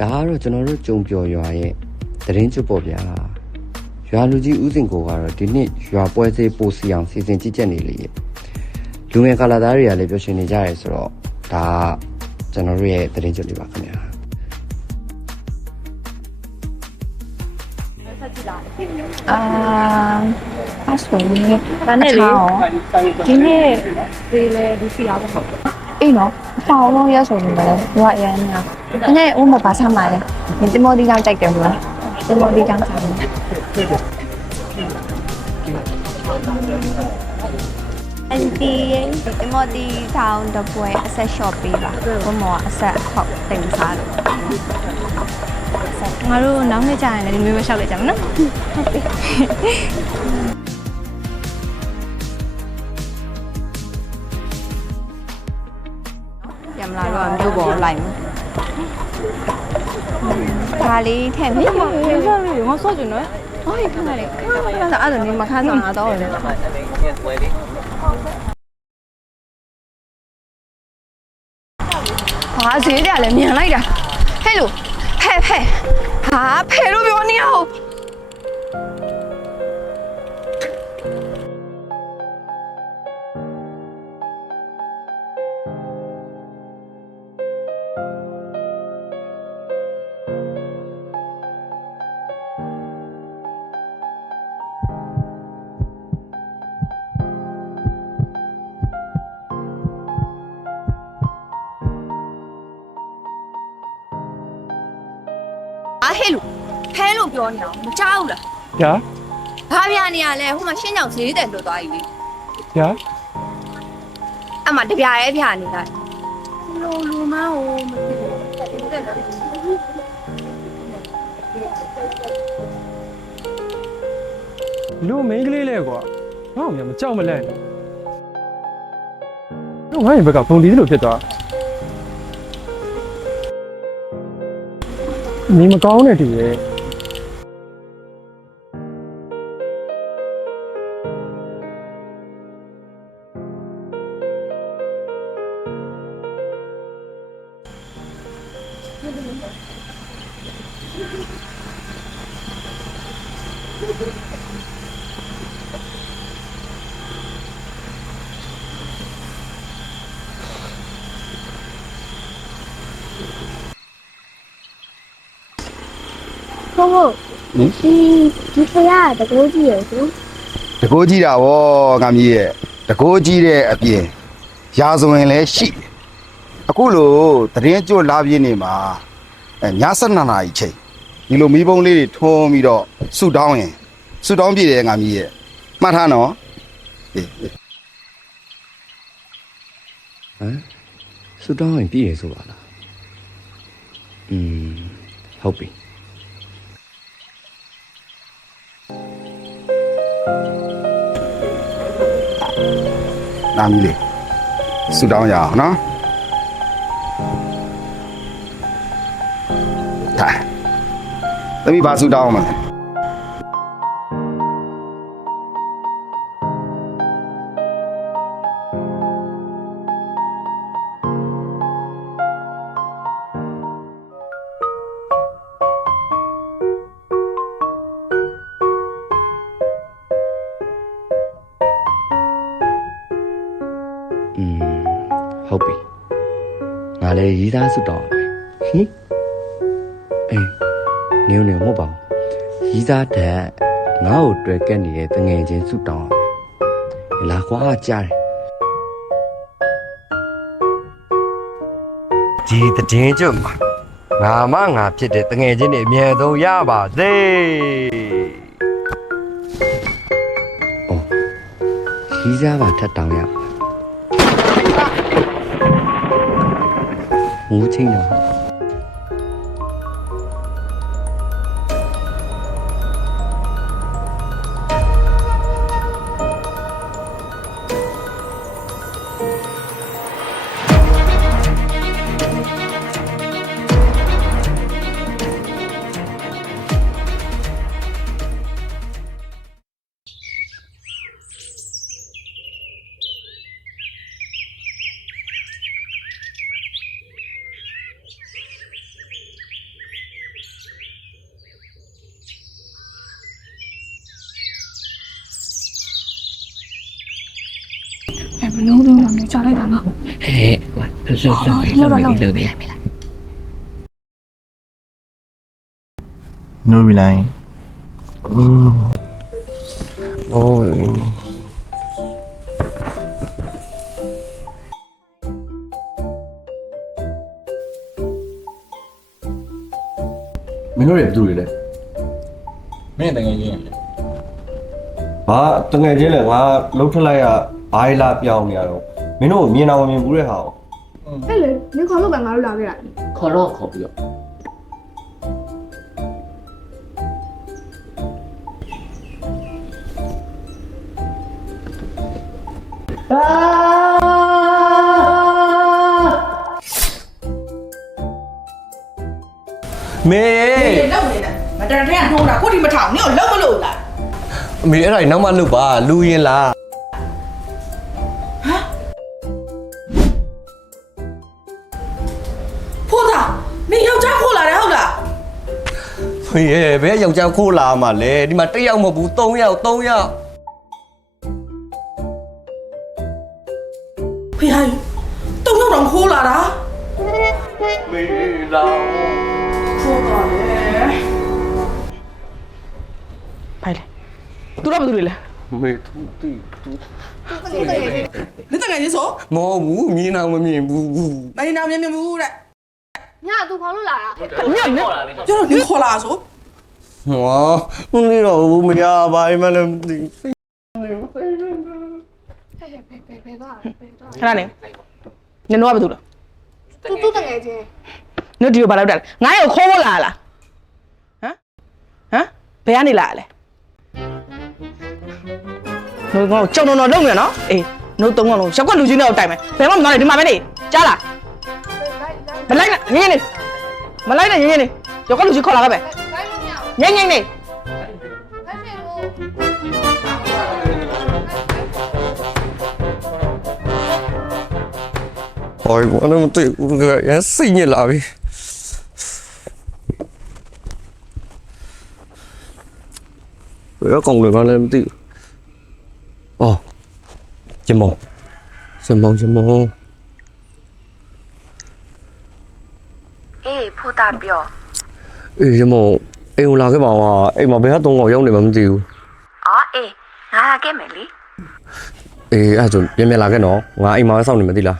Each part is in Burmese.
ဒါကတော့ကျွန်တော်တို့ကြုံပျော်ရွာရဲ့သတင်းကျွတ်ပေါ့ဗျာရွာလူကြီးဦးစင်ကိုကတော့ဒီနှစ်ရွာပွဲစေးပိုစီအောင်စီစဉ်ကြည့်ချက်နေလေလူငယ်ကာလာသားတွေကလည်းပျော်ရွှင်နေကြရဲဆိုတော့ဒါကျွန်တော်တို့ရဲ့သတင်းကျွတ်လေးပါခင်ဗျာအဲ့ဆိုရင်ဒါနဲ့လေဒီနေ့ဒီလေဒီစီအောင်ပေါ့အေးနော်ပေါင်းလုံးရဆိုရင်လည်းရွာအရန်ညာဒီနေ့ဦးမပါဆမ်းပါလေဒီတင်မော်ဒီကြောင့်တိုက်တယ်မလားတင်မော်ဒီကြောင့်ဆမ်းတယ်အန်တီတင်မော်ဒီထောင်းတပွဲအဆက်ရှော့ပေးပါဘုမောအဆက်ဟောက်တင်စားလို့ငါတို့နောက်နေ့ကျရင်လည်းဒီမျိုးပဲရှောက်လိုက်ကြမယ်နော်ဟုတ်ပြီရမလာတော့မျိုးပေါ်လိုက်မယ်ဒါလေးထည့်မယ်ငါဆော့ကြနော်ဟောခဏလေးခဏအဲ့ဒါနေမခန်းဆောင်တော့လေဟာဈေးတယ်လည်းမြန်လိုက်တာဟဲ့လို့ဖဲဟာဖဲလို့ပြောနေအောင်ဟဲ့လို့ဖဲလို့ပြောနေအောင်မကြောက်ဘူးလားညာဘာပြနေရလဲဟိုမှာရှင်းကြောင်ဈေးတယ်လို့သွားပြီလေညာအမတပြားရဲပြနေလိုက်လူမဟုတ်မသိဘူးတဲ့လူမင်းကလေးလဲကွာငါ့ကိုမကြောက်မလန့်တော့ငါ့ရင်ဘက်ကပုံဒီလိုဖြစ်သွားနေမကောင်းတဲ့တူရဲ့ဟုတ်ဒီဖရတကိုးကြီးရယ်ဆိုတကိုးကြီးတာဗောငါမြည်ရဲ့တကိုးကြီးတဲ့အပြင်ရာဇဝင်လည်းရှိအခုလိုသတင်းကြွလာပြင်းနေမှာည7နာရီချိန်ဒီလိုမီးပုံးလေးတွေထွန်းပြီးတော့ဆူတောင်းရင်ဆူတောင်းပြည့်တယ်ငါမြည်ရဲ့မှတ်ထားနော်ဟမ်ဆူတောင်းရင်ပြည့်ရဆိုပါလားဟုတ်ပြီနာမီလေးဆူတောင်းရအောင်နော်ဒါသမီးဘာဆူတောင်းမလဲဟုတ်ပြီငါလည်းရီးသားစွတ်တော့ဟင်နေမဟုတ်ပါဘူးရီးသားတဲ့ငါ့ကိုတွေ့ကက်နေတဲ့တငယ်ချင်းစွတ်တော့လာကွာကြားတယ်ဒီတည်င်းကျုပ်ငါမငါဖြစ်တဲ့တငယ်ချင်းတွေအမြဲဆုံးရပါစေရီးသားပါထက်တောင်ရ无情人。လုံးလုံးလာနေကြလိုက်တာနော် ဟဲ့ကွာလှုပ်ပြ No relying. โอ้ย မင်းတို့ရဲ့ဘယ်သူတွေလဲ မင်းတကယ်ကြီး ဟာတငယ်ချင်းလေငါလှုပ်ထလိုက်ရဘိုင်းလာပြောင်းနေရတော့မင်းတို့မြင်အောင်မြင်ဘူးတဲ့ဟာကို ဟဲ့လေနင်ခေါ်လို့ကငါတို့လာခဲ့တာ ခေါ်တော့ခေါ်ပြီးတော့ မေ လောက်နေတယ်မတန်တဲ့နှုံးတာခုဒီမထောင်နင်ကိုလုံးမလို့လား အမေအဲ့ဒါနောက်မှလှုပ်ပါလူရင်လား ဖိုးသားနင်ယောက်ျားခိုးလာတယ်ဟုတ်လား ဖေးရဲ့ဘယ်ယောက်ျားခိုးလာမှလဲဒီမှာ1ယောက်မဟုတ်ဘူး3ယောက်3ယောက် ဖေးဟိုင်းတုံးတော့ခိုးလာတာ မေလာ ခိုးသွားတယ်ဖိုင်လေသူတော့ဘာလုပ်လဲ မေသူတီ နင်တကယ်ကြီးဆို မဟုတ်ဘူးမြင်အောင်မမြင်ဘူး မင်းနာမင်းမြမှုတဲ့ ညသူခေါ်လို့လာတာ ညညကျွန်တော်နင်ခေါ်လာဆို ဟောဦးလေးတော့ဘူးမရပါဘူးမလည်းမသိ ဘယ်သွားဘယ်သွား ခဏနေနင်တို့ကဘာလုပ်လဲ သူတကယ်ချင်း နင်ဒီကိုဘာလုပ်တယ်ငါ့ကိုခိုးဖို့လာလားဟမ်ဘယ်ကနေလာလဲတို့ကောကြောင်တော်လုံးမြန်နော်အေးတို့သုံးကောင်လုံးရက်ွက်လူကြီးနဲ့တိုင်မယ်ဘယ်မှမသွားနဲ့ဒီမှာပဲနေကြားလားမလိုက်နဲ့ငင်းနေမလိုက်နဲ့ငင်းနေရက်ွက်လူကြီးခေါ်လာခဲ့ပဲ လိုက်လို့မရဘူး ငင်းငင်းနေ လိုက်ရှင်လို့ ဟောဘာလို့မသိဘူးရမ်းစိတ်ညစ်လာပြီဘယ်ကောင်လဲမလည်းမသိဘူးအော်ကျမောကျမော အေးဖိုးတာပြော အေးကျမောအိမ်ကိုလာခဲ့ပါဦးအိမ်မှာဘယ်ကတော့ရောက်နေမှမသိဘူး အော်အေးငါလာခဲ့မယ်လေ အေးအဲ့ဒါဆိုပြန်ပြန်လာခဲ့နော်ငါအိမ်မှာစောင့်နေမသိလား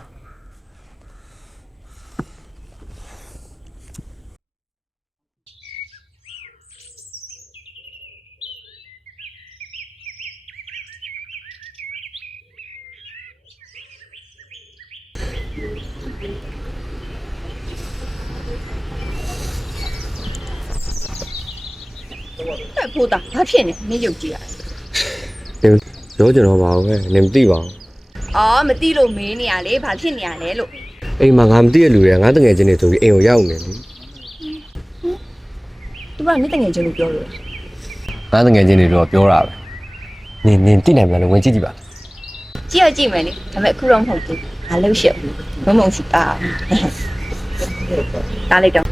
ဟဲ့ဖိုးတာဘာဖြစ်နေနေရုပ်ကြည့်ရ ပြောကြတော့ပါဦးပဲနင်မသိပါဘူး အော်မသိလို့မေးနေရလေဘာဖြစ်နေရလဲလို့ အိမ်မှာငါမသိတဲ့လူတွေကငါတငယ်ချင်းတွေဆိုပြီးအိမ်ကိုရောက်နေတယ် သူကနေတငယ်ချင်းလို့ပြောလို့ ငါတငယ်ချင်းတွေတော့ပြောတာပဲနင်သိနိုင်မလားဝင်ကြည့်ကြည့်ပါ ကြည့်ရကြည့်မယ်လေဒါပေမဲ့အခုတော့မဟုတ်ဘူးငါလှုပ်ရှက်ဘူးမမုံစီတာတားလိုက်တော့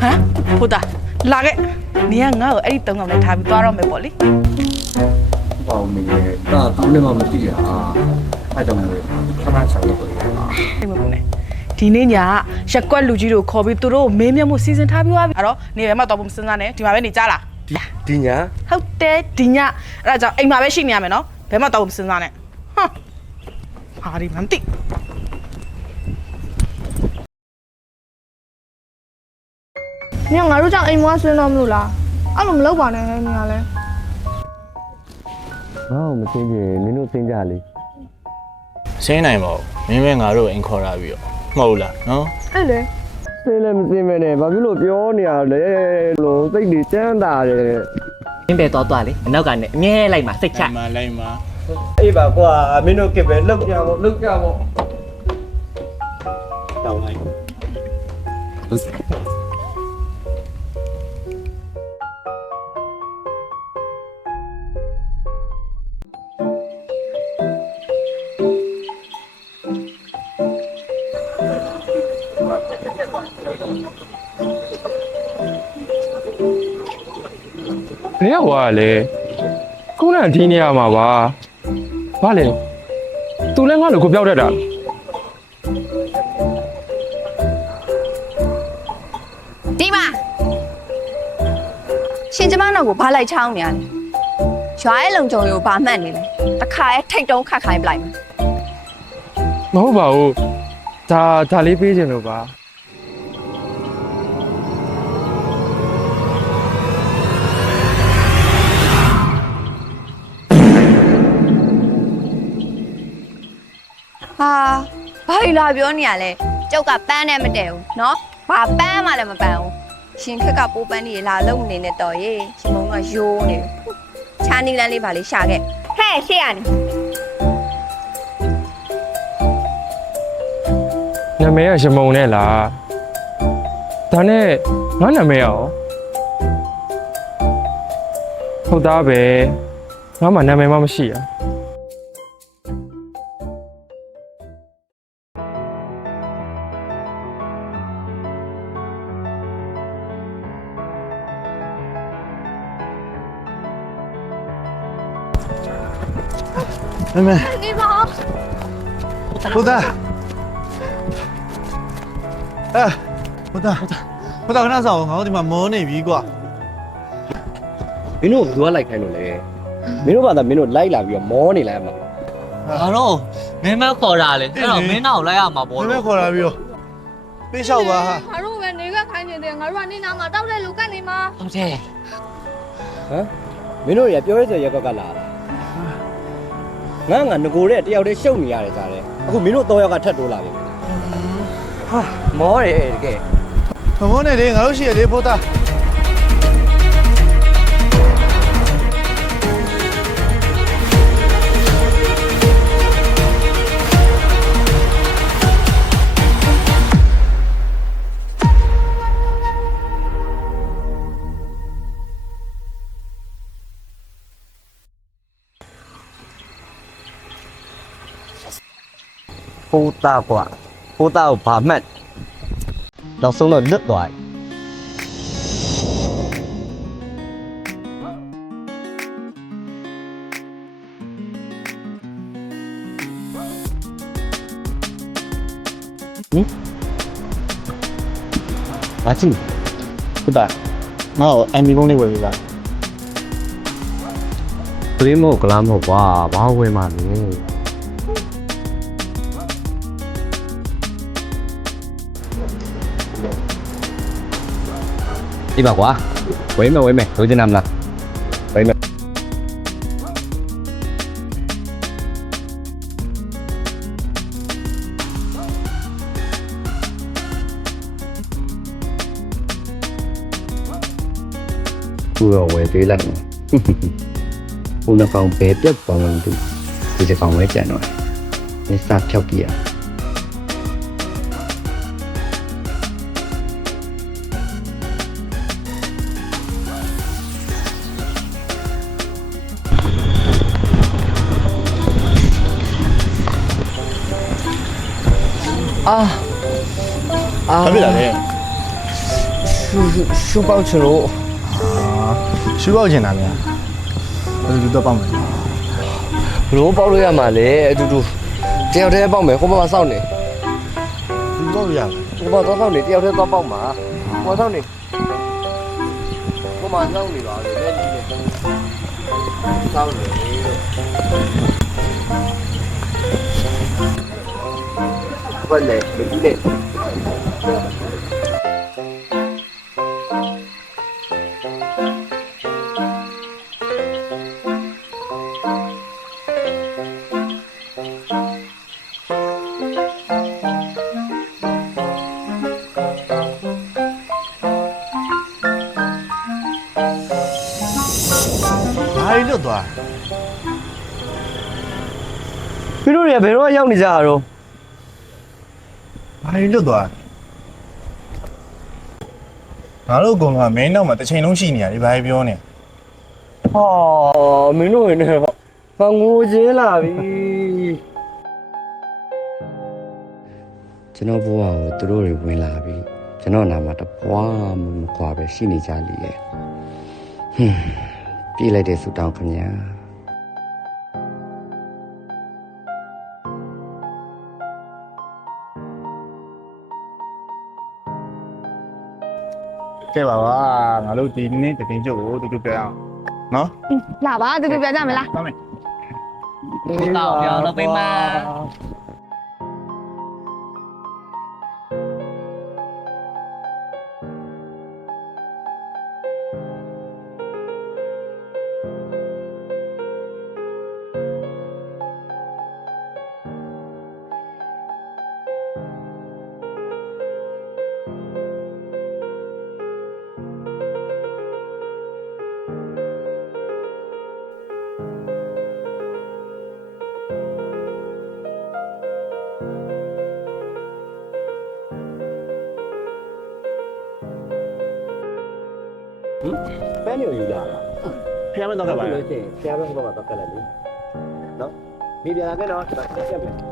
ဟမ်ဖိုးသားလာခဲ့နင်ကငါ့ကိုအဲ့ဒီသုံးကောင်နဲ့ထားပြီးသွားတော့မယ်ပေါ့လေ ဘာမင်းလဲဒါသူလည်းမသိရအဲ့တော့ခဏဆောင်လို့ပြောတာ အိမ်မဘူးနဲ့ဒီနေ့ညရက်ကွက်လူကြီးတို့ခေါ်ပြီးသူတို့ကိုမင်းမြတ်မှုစီစဉ်ထားပြီးသွားပြီအဲ့တော့နေဘယ်မှတော့မစဉ်းစားနဲ့ဒီမှာပဲနေကြလားလာ ဒီညာ ဟုတ်တယ်ဒီညအဲ့ဒါကြောင့်အိမ်မှာပဲရှိနေရမယ်နော်ဘယ်မှတော့မစဉ်းစားနဲ့ဟမ်ဟာဒီမှမသိ ညငါတို့ကြောင့်အိမ်မွားဆွင်းတော့မလို့လားအဲ့လိုမလုပ်ပါနဲ့နင်ကလည်း ငါ့ကိုမသိရင်နင်တို့သိကြလေ ဆင်းနိုင်ပါ မင်းမဲငါတို့အိမ်ခေါ်လာပြီးတော့မဟုတ်လားနော် အဲ့လေ စိတ်လည်းမသိမဲနဲ့ဘာဖြစ်လို့ပြောနေရလဲလို့စိတ်တွေချမ်းသာတယ် မင်းပဲသွားလေအနောက်ကနေအမြဲလိုက်မှာစိတ်ချ လိုက်မှာ အေးပါကွာမင်းတို့ကပဲလောက်ကြပေါ့လောက်ကြပေါ့တောင်းလိုက် ဘယ်ရောက်သွားလဲခုနကဒီနေရာမှာပါဘာလဲသူလည်းငါ့လိုကိုပြောက်တတ်တာ ဒီမှာရှင်ကျမနောက်ကိုဘာလိုက်ချောင်းနေရလဲရွာရဲ့လုံကြုံတွေကိုဘာမှတ်နေလဲတခါရဲ့ထိတ်တုံးခတ်ခိုင်းပလိုက်မယ် မဟုတ်ပါဘူးဒါလေးပေးခြင်းလို့ပါ ဟာဘာလာပြောနေရလဲကျုပ်ကပန်းနဲ့မတည့်ဘူးเนาะဘာပန်းမှလည်းမပန်းဘူးရှင်ခက်ကပိုးပန်းကြီးလာလုံးနေနဲ့တော်ရေရှင်မုံကယိုးနေချာနီလန်းလေးပါလေးရှာခဲ့ဟဲ့ရှေ့ရနေ နာမည်ကရမုံနဲ့လားဒါနဲ့ငါနာမည်ရောဟုတ်သားပဲငါမှနာမည်မှမရှိရ မင်းမဲ နေပါ ဟုတ်သားဟုတ်သားခဏဆောင်ငါတို့ဒီမှာမောနေပြီကွာ မင်းတို့ကလိုက်ခိုင်းလို့လေမင်းတို့ဘာသာမင်းတို့လိုက်လာပြီးတော့မောနေလိုက်မှာ ငါတော့မင်းမခေါ်တာလေအဲ့တော့မင်းနောက်လိုက်ရမှာပေါ့ မင်းမဲခေါ်လာပြီးတော့ပေးလျှောက်ပါဟာ ငါတို့ပဲနေကခိုင်းနေတယ်ငါတို့ကနေနာမှာတောက်တဲ့လူကနေမှာ ဟုတ်တယ် ဟမ်မင်းတို့ရပြောရဲဆိုရက်ကွက်ကလာတာငါငကိုတဲ့တယောက်တည်းရှုပ်နေရတယ်ကြားတယ်အခုမင်းတို့3ယောက်ကထပ်တိုးလာပြီဟာမောတယ်တကယ် မမောနေလေငါတို့ရှိရလေဖို့သား ဖိုးသားကွာဖိုးသားကိုဘာမှတ်နောက်ဆုံးတော့လွတ်သွားပြီဘာချင်းဟုတ်တာငါ့ကိုအမ်ဘီကုန်းလေးဝယ်ပေးပါသွေးမို့ကလားမို့ကွာဘာဝယ်မှလဲđi vào quá quấy mày tôi cho nằm là quấy mày vừa quay tí lần hôm nay còn bé tiếp vào mình thì sẽ còn mấy trẻ nữa để sạc theo kiaဘာဖြစ်လာလဲ 书包吃喽 ရှူပေါက်ချင်တာများဘယ်လိုတော့ပေါက်မလဲ ဘလို့ပေါက်လို့ရမှာလေအတူတူတယောက်တည်းပေါက်မယ်ဟိုဘက်မှာစောင့်နေ ဒီပေါက်ရလား ဟိုဘက်သွားစောင့်နေတယောက်တည်းသွားပေါက်မှာဟိုစောင့်နေဟိုမှာစောင့်နေပါလေလက်ကြီးနဲ့စောင့်နေဘယ်လဲဒီလေ ဟ ရီလွတ်သွား မင်းတို့တွေကဘယ်တော့ရောက်နေကြတာတော့ ဘာရီလွတ်သွားငါတို့ကောင်ကမင်းနောက်မှာတစ်ချိန်လုံးရှိနေရတယ်ဘာကြီးပြောနေ ဟောမင်းတို့ရနေဘာငိုချင်းလာပြီ ကျွန်တော်ဘဝကိုသူတို့တွေဝင်လာပြီးကျွန်တော်နာမှာတပွားမှမခွာပဲရှိနေကြလေရဲ့ပြေးလိုက်တဲ့ဆူတောင်းခင်ဗျာ ကဲပါပါငါတို့ဒီနေ့တည်င်းချုပ်ကိုတူတူပြအောင်နော် လာပါတူတူပြကြမလား ဟုတ်မယ် တော့ပြောတော့ပေးမှာ ပန်းနေယူလာတာ ဖျားမတော့ခဲ့ပါ လို့ လား ရှိရင်ဆရာတော်ကတော့တော့ကက်လိုက်လေနော်ဒီပြန်လာခဲ့တော့တက်ပြမယ်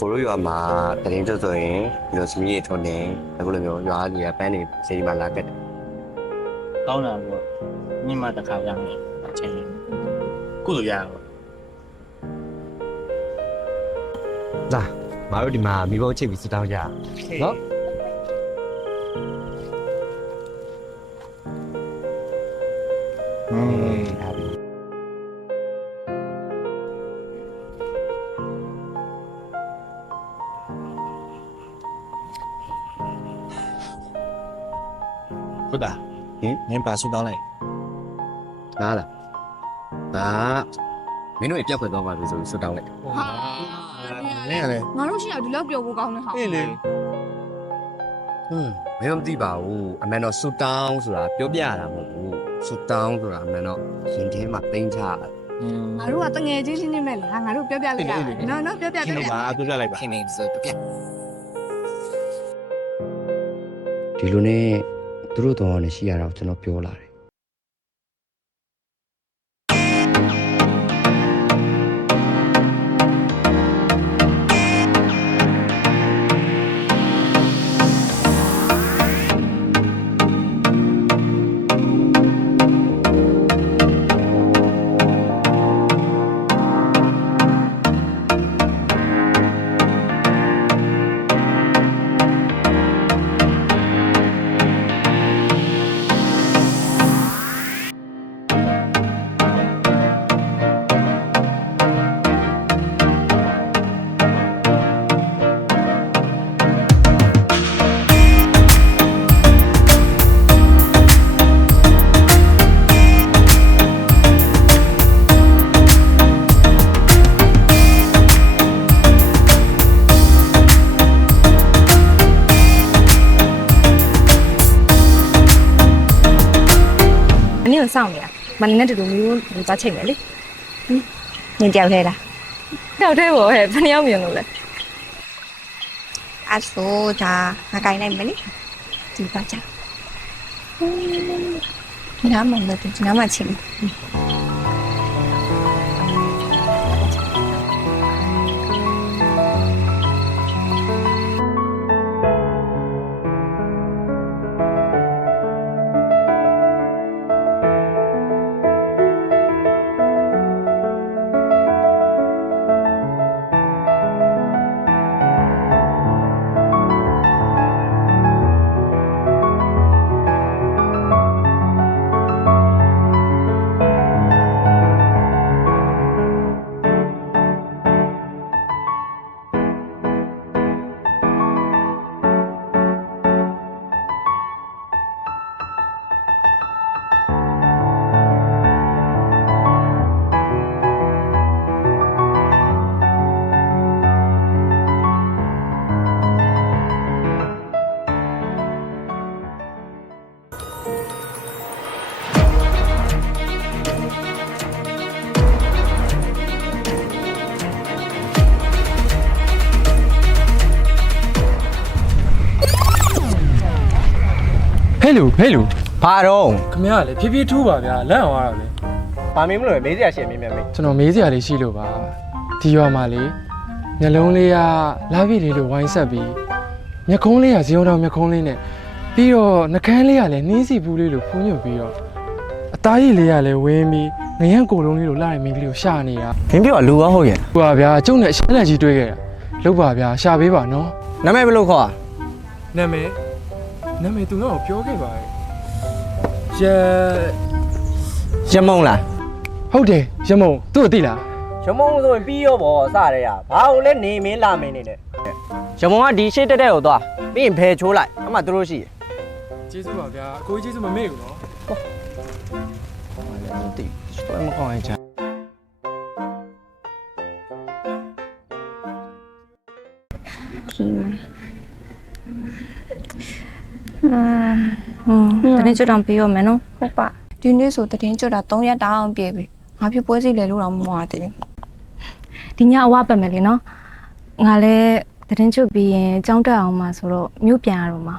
ကိုတို့ရွာမှာတရင်ကျဆိုရင်ဒီလိုစမီးတွေထုံနေအခုလိုမျိုးရွာကြီးကပန်းနေစေဒီမှာလာကတ်တယ် ကောင်းတာပေါ့ညီမတစ်ခါရမယ်အချိန်ကုလို့ရအောင် လာမတို့ဒီမှာမိဘချိတ်ပြီးစတောင်းကြနော် ဒါပြီဟုတ်တာနင်းပါဆူတောင်းလိုက် နားလားဒါမင်းတို့ပြက်ခွက်သွားပါပြီဆိုပြီးဆွတ်တောင်းလိုက် နင်းရတယ် ငါတို့ရှိရဒီလောက်ပြောဖို့ကောင်းနေဟာ အေးလေ မင်းမသိပါဘူးအမှန်တော့ဆွတ်တောင်းဆိုတာပြောပြရတာမဟုတ်ဘူးဆွတ်တောင်းဆိုတာအမှန်တော့ရင်ထဲမှာတိမ့်ချတာ ငါတို့ကတငယ်ချင်းချင်းနဲ့လေငါတို့ပြောပြလိုက်ရနော်ပြောပြ ရှင်းလို့ပါပြောပြလိုက်ပါ ခင်နေဆိုပြက်ဒီလိုနဲ့သူတို့တော့နေရှိရတော့ကျွန်တော်ပြောလာတယ်အနည်းကိုစောင့်နေတာမနက်တူတူမျိုးသွားချိန်မယ်လေနင်တယောက်ထဲလားတယောက်ထဲပေါ့ဟဲ့ဘယ်နှယောက်မြင်လို့လဲအဲ့ဆိုဒါငါကိုင်းလိုက်မယ်လေဒီပါကြနားမလို့ဒီနားမချင်း ဟ ဟဲ့လူ ဘာတော့ ခင်ဗျားကလည်းဖြည်းဖြည်းထိုးပါဗျာလက်အောင်ရတာပဲ ဘာမင်းမလို့မေးစရာရှင်းမြင်မြန်မေး ကျွန်တော်မေးစရာလေးရှိလို့ပါဒီရွာမှာလေညလုံးလေးကလာပြီလေးလိုဝိုင်းဆက်ပြီးမျက်ခုံးလေးကဇီုံတော်မျက်ခုံးလေးနဲ့ပြီးတော့နှကန်းလေးကလည်းနှင်းစီဘူးလေးလိုဖုံးညွတ်ပြီးတော့အသားရည်လေးကလည်းဝင်းပြီးငရမ်းကိုလုံးလေးလိုလာတဲ့မင်းကလေးကိုရှာနေတာ မင်းပြောလူရောဟုတ်ရဲ့ ဟိုပါဗျာကျုပ်နဲ့အရှမ်းလက်ကြီးတွေ့ခဲ့တာလောက်ပါဗျာရှာပေးပါနော် နာမည်ဘယ်လိုခေါ် နာမည်သူတော့ပြောခဲ့ပါရဲ့ ရမုံလား ဟုတ်တယ်ရမုံသူ့ကိုသိလား ရမုံဆိုရင်ပြီးရောပေါ့စရဲရဘာလို့လဲနေမင်းလာမင်းနေနဲ့ရမုံကဒီရှေ့တက်တဲ့ကိုသွားပြီးရင်ဖယ်ချိုးလိုက်အမှသူတို့ရှိ ကျေးဇူးပါဗျာအကိုကြီးကျေးဇူးမမေ့ဘူးနော် တယ်ဆွဲမကောင်းရင်ချာ တရင်ကျွတ်တောင်ပြေးရမယ်နော်ဟုတ်ပါဒီနေ့ဆိုတရင်ကျွတ်တာ3ရက်တောင်ပြေးပြီငါဖြစ်ပွဲစီလေလို့တော့မမွားသေးဘူးဒီညအဝပတ်မယ်လေနော်ငါလည်းတရင်ကျွတ်ပြီးရင်ကြောင်းတက်အောင်မှာဆိုတော့မြို့ပြန်ရတော့မှာ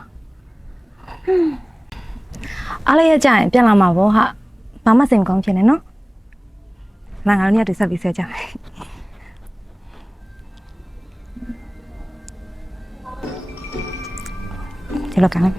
အားလည်းရကြရင်ပြန်လာမှာပေါ့ဟာဘာမှစိတ်မကောင်းဖြစ်နေနော်ငါတို့ညတိဆက်ပြီးဆဲကြမယ်ဒီလိုကမ်း ဟေး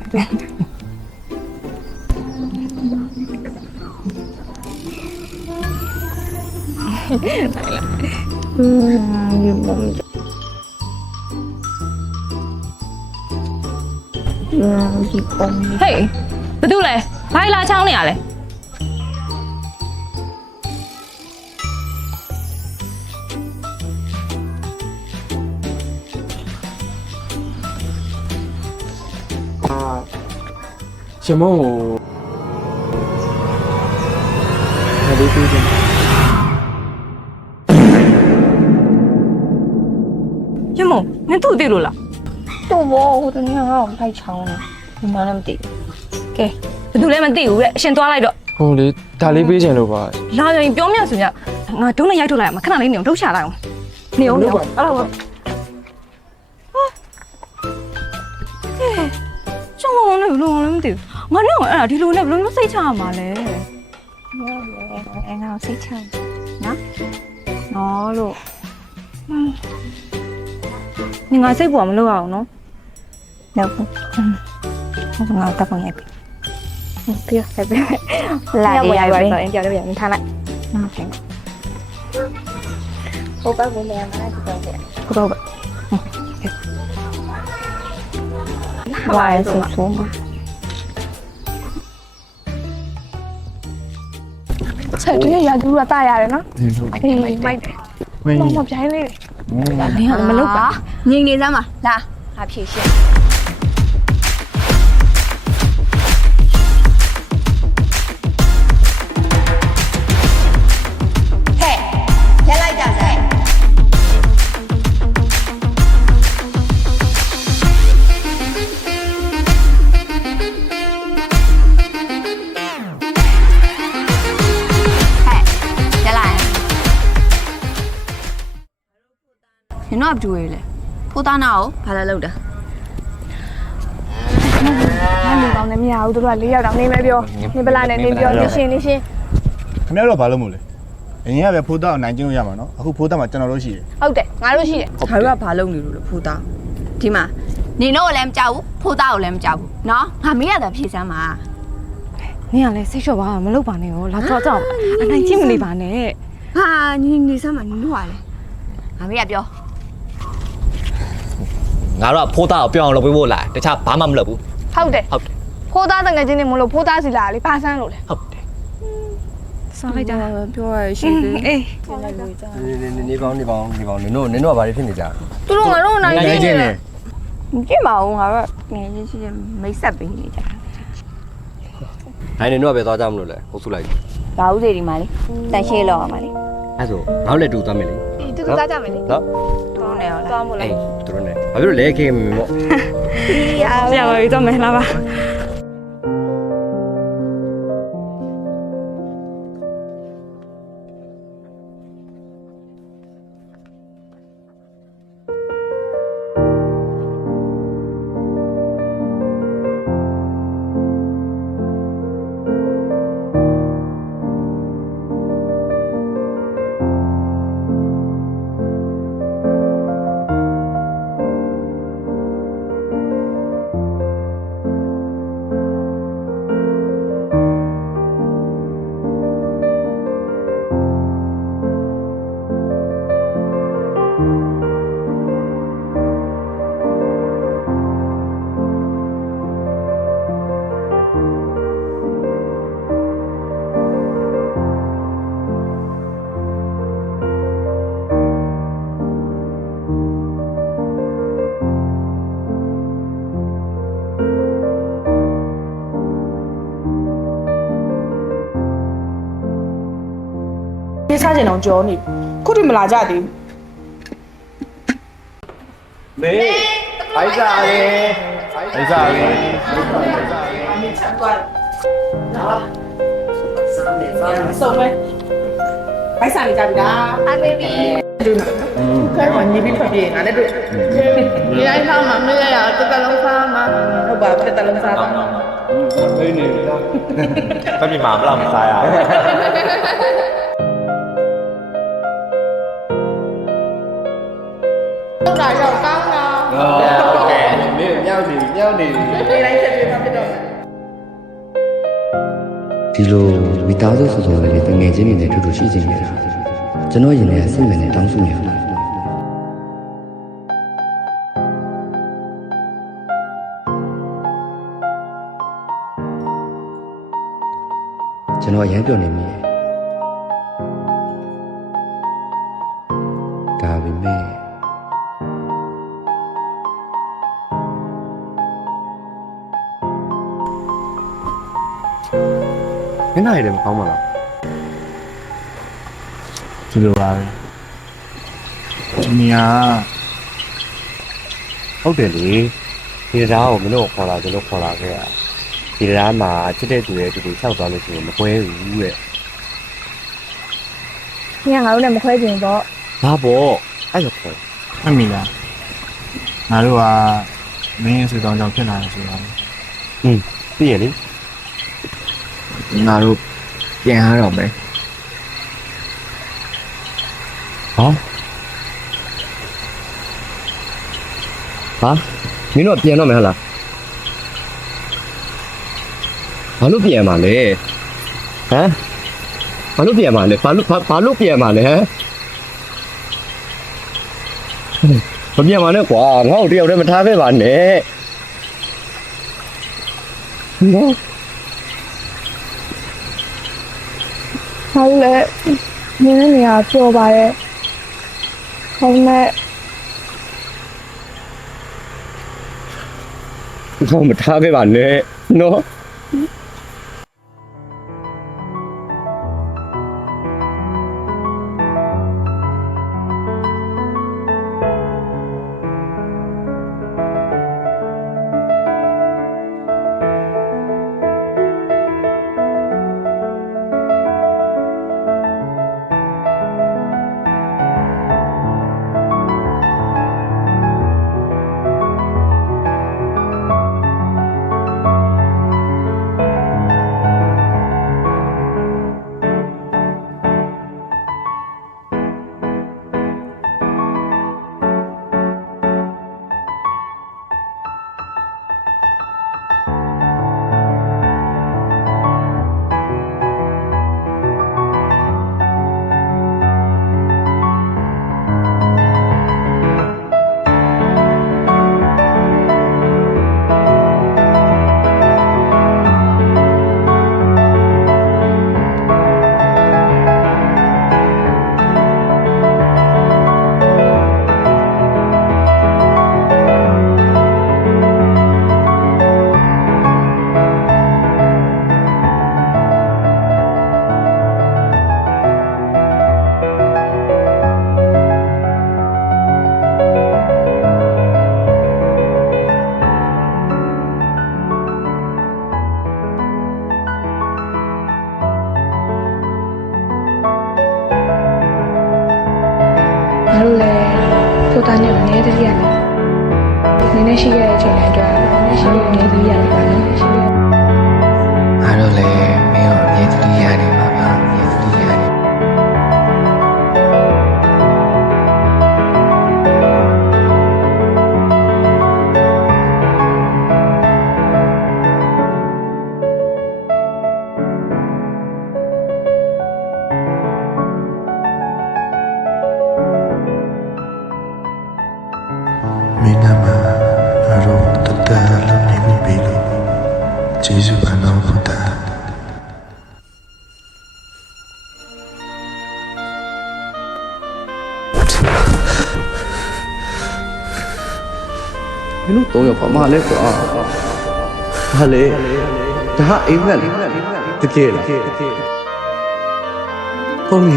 ဘာတူလဲဘာလာချောင်းနေရလဲ ရမုံကိုငါလေးပြေးချင် ရမုံနင်သူ့သိလို့လား တော့ဘောဟိုတနေ့ကငါ့ကိုဖိုက်ချောင်းနေဒီမှလည်းမသိဘူး ကဲဘာတူလဲမသိဘူးတဲ့အရှင်သွားလိုက်တော့ ဟိုလေဒါလေးပေးချင်လို့ပါ လာရင်ပြောမြဆိုညငါဒုံးနဲ့ရိုက်ထုတ်လိုက်အောင်ခဏလေးနေအောင်ထုတ်ချလိုက်အောင်နေအောင်အဲ့လိုပါကျုံလုံးလည်းဘလုံးလည်းမသိဘူးငါနဲ့အဲ့ဒါဒီလိုနဲ့ဘလုံးစိတ်ချရမှာလဲ အဲငါစိတ်ချနော်နော်လို့ 你俺谁不我们路啊？喏， တော့ဟုတ်ငါတက်ပုံရိုက်ပြီပြီးတော့ပဲလာရရပဲဆိုရင်ကြောက်တယ်ပြန်ထားလိုက်နော်ဆင်းဟိုဘက်ကိုလည်းမလိုက်တော့တယ်ဟုတ်တော့ဘာလဲဆိုဆုံးမဆက်တည်းရသူကတားရတယ်နော်အေးမိုက်တယ်မမပြိုင်းလေးနင်ကမလုပ်ပါငြိမ်နေစမ်းပါလာအဖြေရှင်း你那不对嘞，破大脑，怕他漏的。ငါနေကောင်းနေမရဘူးတို့က၄ယောက်တောင်နေမယ်ပြောနေပလာနဲ့နေပြောနေရှင်း ခင်ဗျားတို့ဘာလို့မို့လဲအရင်ကပဲဖိုးသားကိုနိုင်ကျင်းလို့ရမှာနော်အခုဖိုးသားမှာကျွန်တော်တို့ရှိတယ် ဟုတ်တယ်ငါတို့ရှိတယ် ခါတို့ကဘာလုပ်နေလို့လဲဖိုးသားဒီမှာနေတော့လည်းမကြောက်ဘူးဖိုးသားကိုလည်းမကြောက်ဘူးနော်ငါမေးရတာဖြေစမ်းပါ 你俺来谁说吧？没老板呢哦，拉早早，俺来进没老板呢。 ဟာနေစမ်းပါနေလို့ပါလေငါမေးရပြော ငါတို့ကဖိုးသားကိုပြောင်းအောင်လုပ်ပေးဖို့လားတခြားဘာမှမလုပ်ဘူး ဟုတ်တယ် ဟုတ်တယ် ဖိုးသားတငယ်ချင်းတွေမလို့ဖိုးသားစီလာလေဘာဆန်းလို့လဲ ဟုတ်တယ် 上来着， ပြောရရှိသေး 哎， နေပေါင်းနင်တို့ကဘာတွေဖြစ်နေကြလဲ သူတို့ငါတို့နိုင် နိုင်ချင်းနေ ကြည့်ပါဦးငါတို့ငယ်ချင်းချင်းမိတ်ဆက်ပေးနေကြ နိုင်နေတို့ကပဲသွားကြမလို့လဲဟုတ်စုလိုက် ဘာဦးစီဒီမှာလေတန်ရှင်းလောက်ရမှာလေ အဲ့ဆိုနောက်လည်းတူသွားမယ်လေ တူတူသားကြမယ်လေ နော် တို့နေရောလား သွားမို့လဲ အေးသူတို့နဲ့ဘာဖြစ်လို့လဲခေမမော့ 这样有点没了吧？ ဒီစားကျင်အောင်ကြောနေခုထိမလာကြသေးဘူး မေအိုက်စားလေအိုက်စားလေ ဆုံးပဲဘိုက်စားနေကြပြီလား အားပေးပြီ ခဲတော့ညီပြီးဖပြေငါလည်းတွေ့ ဒီတိုင်းစားမှာမရရတစ်ကလုံးစားမှာ ဟုတ်ပါတစ်သက်လုံးစားပါ ဖိနေပြီတမီမှာဘလောက်မစားရ တော့တာရောက်ကောင်းတာ ဟုတ်ကဲ့မင်းမြောက်နေပြီမြောက်နေပြီ ဒီတိုင်းဆက်ပြီးမှဖြစ်တော့ ဒီလိုမိသားစုဆိုလေးတငယ်ချင်းတွေနဲ့တူတူရှိနေကြတာကျွန်တော်ရင်ထဲစိတ်မှန်နဲ့တောင်းဆိုနေတာကျွန်တော်ရမ်းပြောနေမိတယ်ဒါပေမဲ့ မင်းနိုင်တယ်မကောင်းပါလားဒီလိုပါပဲဒီနေရာဟုတ်တယ်လေဒီတရားကိုမင်းတို့ခေါ်လာကျွန်တော်ခေါ်လာခဲ့ရဒီတရားမှာချစ်တဲ့သူရဲ့တူတူလျှောက်သွားလို့ရှိရင်မကွဲဘူးတဲ့ ညငါတို့လည်းမခွဲချင်တော့ ဘာပေါ့အဲ့လိုခေါ်မှတ်မိလားငါတို့ကမင်းရဲ့ဆွေတောင်းကြောင့်ဖြစ်လာတယ်ဆိုတာသိရလေငါတို့ပြန်ရတော့မယ်ဟာမင်းတို့ပြန်တော့မယ်ဟလားဘာလို့ပြန်မှာလဲဟမ်ဘာလို့ပြန်မှာလဲဘာလို့ပြန်မှာလဲဟမ်မပြန်မှာနဲ့ကွာငါ့ကိုတယောက်တည်းမထားခဲ့ပါနဲ့နော် ဟာလည်းနင်းနေရပြောပါရဲ့ခေါင်းနဲ့ ငါ့မထားခဲ့ပါနဲ့နော် ငါတို့လည်းကိုသားနဲ့အများကြီးရတယ်နင်းနဲ့ရှိရတဲ့အချိန်တိုင်းအတွက်နင်းရှိရအများကြီးရတယ်ပါနော်ရှိရ ငါတို့လည်းမင်းကိုအမြဲတမ်းရနေပါဗျာအမြဲတမ်းရနေ မင်းနာမအရောတတလုံးနေပြီပြီလို့ကျေးဇူးပါတော့ဘုရား မင်းတို့3ယောက်ဘာမှလဲကွာဘာလဲဒါအိမ်မက်လေတကယ်လား ဟုတ်ပြီ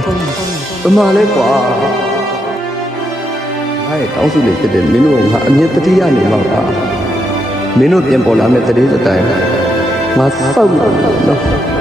ပမာလဲကွာငါရဲ့တောင်းစုလေးဖြစ်တဲ့မင်းတို့ကငါအမြဲတတိယနေမှာပါမင်းတို့ပြန်ပေါ်လာမဲ့တတိယတိုင်းငါစောက်လို့နော်